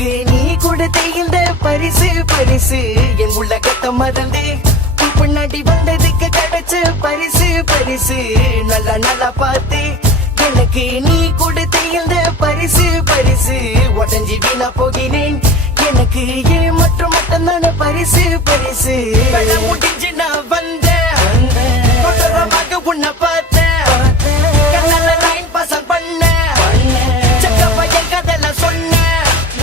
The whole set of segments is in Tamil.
எனக்கு நீ கொடுத்த இந்த பரிசு பரிசு என் உலகத்தை மறந்து பின்னாடி வந்ததுக்கு கிடைச்ச பரிசு பரிசு நல்லா நல்லா பார்த்து எனக்கு நீ கொடுத்த இந்த பரிசு பரிசு உடஞ்சி வீணா போகிறேன் எனக்கு ஏன் மற்றும் மட்டும்தான பரிசு பரிசு முடிஞ்சு நான் வந்தேன் உன்னை பார்த்தேன் கண்ணால லைன் பாசம் பண்ணேன் சக்கப்பா என் கதல சொன்னேன்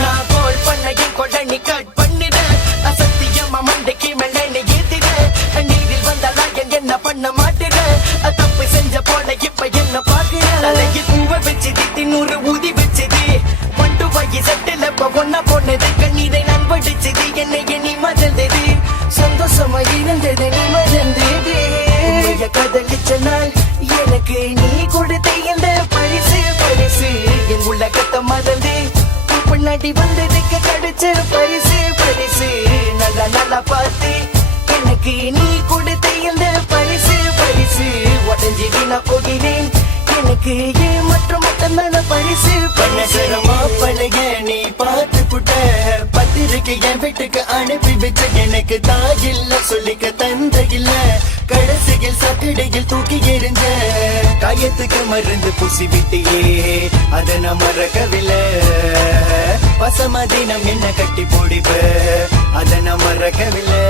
நான் கோல் பண்ண என் கொட நீ கட் பண்ணிடுறேன் அசத்தியமா மண்டைக்கு மேல என்னை ஏத்திடுறேன் நீரில் வந்தாலா என்ன பண்ண மாட்டேறேன் தப்பு செஞ்ச போல இப்ப என்ன பாக்குறேன் அழகி பூவை வச்சது தின்னூறு ஊதி வச்சது மண்டு வாங்கி சட்டில ஒன்னா போனது கண்ணீரை நான் படிச்சது என்னை எண்ணி மறந்தது சந்தோஷமா இருந்தது நீ மறந்தது உண்மைய காதலிச்ச நாள் எனக்கு நீ கொடுத்த இந்த பரிசு பரிசு என் உலகத்தை மறந்து பின்னாடி வந்ததுக்கு கிடைச்ச பரிசு பரிசு நல்லா நல்லா பார்த்து எனக்கு நீ கொடுத்த இந்த பரிசு பரிசு உடஞ்சி வீணா போகிறேன் எனக்கு ஏன் மற்றும் மட்டும்தான பரிசு பரிசுரமா பழக நீ பார்த்து புட்ட பத்திரிக்கை என் வீட்டுக்கு அனுப்பி வச்ச எனக்கு தாயில்ல சொல்லிக்க தந்த இல்ல கடைசியில் சக்கடையில் தூக்கி எறிஞ்ச காயத்துக்கு மருந்து பூசி விட்டியே அத நான் மறக்கவில்லை பசமதினம் என்ன கட்டி போடிப்ப அத நான் மறக்கவில்லை